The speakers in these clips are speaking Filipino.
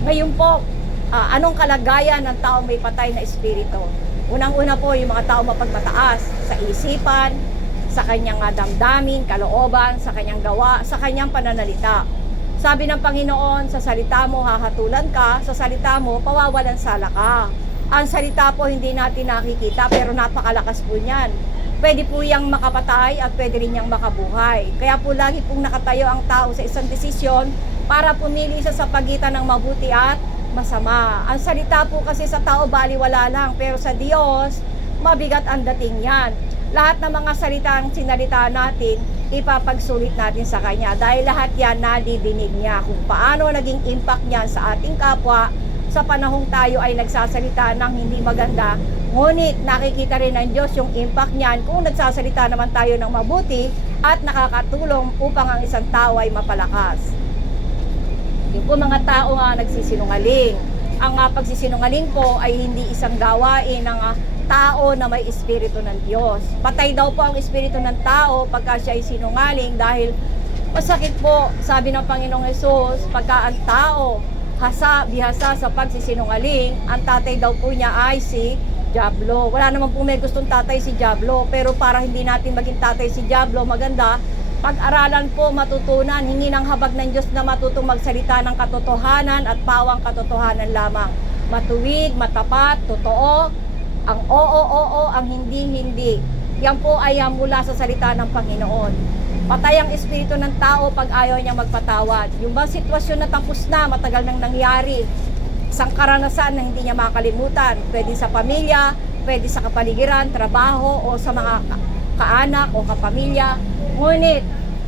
Ngayon po, anong kalagayan ng taong may patay na espiritu? Unang-una po, yung mga tao mapagmataas sa isipan, sa kanyang damdamin, kalooban, sa kanyang gawa, sa kanyang pananalita. Sabi ng Panginoon, sa salita mo hahatulan ka, sa salita mo pawawalan sala ka. Ang salita po hindi natin nakikita pero napakalakas po niyan. Pwede po yang makapatay at pwede rin yang makabuhay. Kaya po lagi pong nakatayo ang tao sa isang desisyon para pumili sa pagitan ng mabuti at masama. Ang salita po kasi sa tao baliwala lang, pero sa Diyos, mabigat ang dating yan. Lahat ng mga salitang sinalita natin, ipapagsulit natin sa Kanya. Dahil lahat yan nadidinig niya kung paano naging impact niyan sa ating kapwa sa panahong tayo ay nagsasalita ng hindi maganda. Ngunit nakikita rin ng Diyos yung impact niyan kung nagsasalita naman tayo ng mabuti at nakakatulong upang ang isang tao ay mapalakas. Yung po mga tao nga nagsisinungaling. Ang pagsisinungaling po ay hindi isang gawain ng tao na may espiritu ng Diyos. Patay daw po ang espiritu ng tao pagka siya ay sinungaling dahil masakit po, sabi ng Panginoong Hesus, pagka ang tao bihasa sa pagsisinungaling, ang tatay daw po niya ay si Diablo. Wala naman po may gustong tatay si Diablo, pero para hindi natin maging tatay si Diablo, maganda pag-aralan po, matutunan, hingi ng habag ng Diyos na matutong magsalita ng katotohanan at pawang katotohanan lamang. Matuwid, matapat, totoo, ang oo, ang hindi. Yan po ay mula sa salita ng Panginoon. Patay ang espiritu ng tao pag ayaw niyang magpatawad. Yung ba sitwasyon na tapos na, matagal nang nangyari, isang karanasan na hindi niya makalimutan, pwede sa pamilya, pwede sa kapaligiran, trabaho, o sa mga kaanak o kapamilya. Ngunit,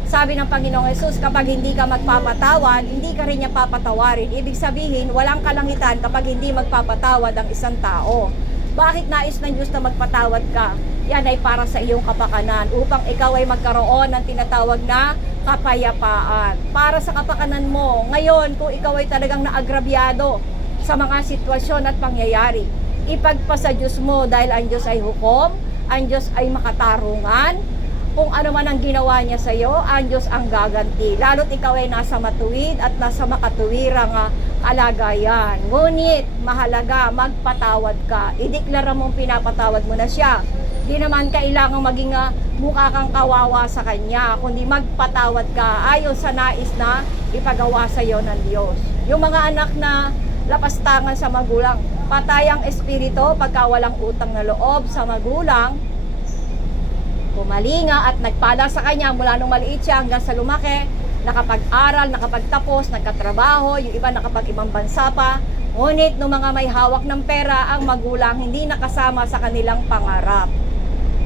sabi ng Panginoong Hesus, kapag hindi ka magpapatawad, hindi ka rin niya papatawarin. Ibig sabihin, walang kalangitan kapag hindi magpapatawad ang isang tao. Bakit nais ng Diyos na magpatawad ka? Yan ay para sa iyong kapakanan, upang ikaw ay magkaroon ng tinatawag na kapayapaan. Para sa kapakanan mo, ngayon, kung ikaw ay talagang naagrabyado sa mga sitwasyon at pangyayari, ipagpasa Diyos mo dahil ang Diyos ay hukom, ang Diyos ay makatarungan. Kung ano man ang ginawa niya sa iyo, ang Diyos ang gaganti. Lalo't ikaw ay nasa matuwid at nasa makatuwirang kalagayan. Ngunit, mahalaga, magpatawad ka. Ideklara mong pinapatawad mo na siya. Di naman kailangang maging mukha kang kawawa sa Kanya, kundi magpatawad ka ayon sa nais na ipagawa sa iyo ng Diyos. Yung mga anak na lapastangan sa magulang, patay ang espiritu pagka walang utang na loob sa magulang, pumalinga at nagpala sa kanya mula nung maliit siya hanggang sa lumaki, nakapag-aral, nakapagtapos, nagkatrabaho, yung iba nakapag-ibang bansa pa. Ngunit nung mga may hawak ng pera, ang magulang hindi nakasama sa kanilang pangarap.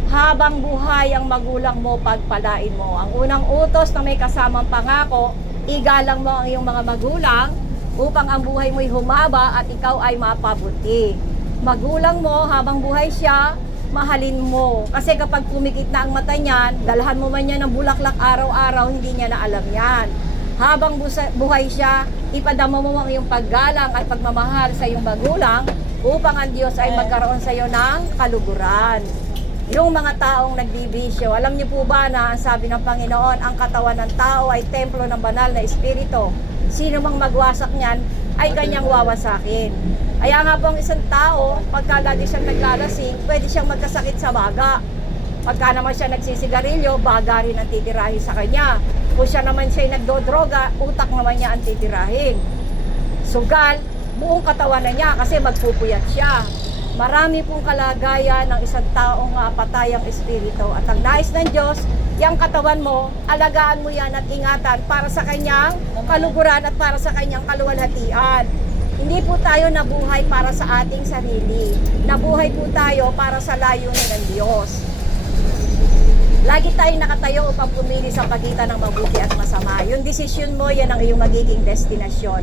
Habang buhay ang magulang mo, pagpalain mo. Ang unang utos na may kasamang pangako, igalang mo ang iyong mga magulang upang ang buhay mo'y humaba at ikaw ay mapabuti. Magulang mo, habang buhay siya, mahalin mo. Kasi kapag pumikit na ang mata niyan, dalhan mo man niya ng bulaklak araw-araw, hindi niya na alam yan. Habang buhay siya, ipadama mo ang iyong paggalang at pagmamahal sa iyong magulang upang ang Diyos ay magkaroon sa iyo ng kaluguran. Yung mga taong nagbibisyo, alam niyo po ba na ang sabi ng Panginoon, ang katawan ng tao ay templo ng banal na espiritu. Sino mang magwasak niyan ay kanyang wawasakin. Kaya nga po ang isang tao, pagka lagi siyang naglalasing, pwede siyang magkasakit sa baga. Pagka naman siya nagsisigarilyo, baga rin ang titirahin sa kanya. Kung siya naman siya'y nagdodroga, utak naman niya ang titirahin. Sugal, buong katawan na niya kasi magpupuyat siya. Marami pong kalagayan ng isang taong patayang espiritu. At ang nais ng Diyos, yung katawan mo, alagaan mo yan at ingatan para sa kanyang kaluguran at para sa kanyang kaluwalhatian. Hindi po tayo nabuhay para sa ating sarili. Nabuhay po tayo para sa layunin ng Diyos. Lagi tayong nakatayo upang pumili sa pagitan ng mabuti at masama. Yung desisyon mo, yan ang iyong magiging destinasyon.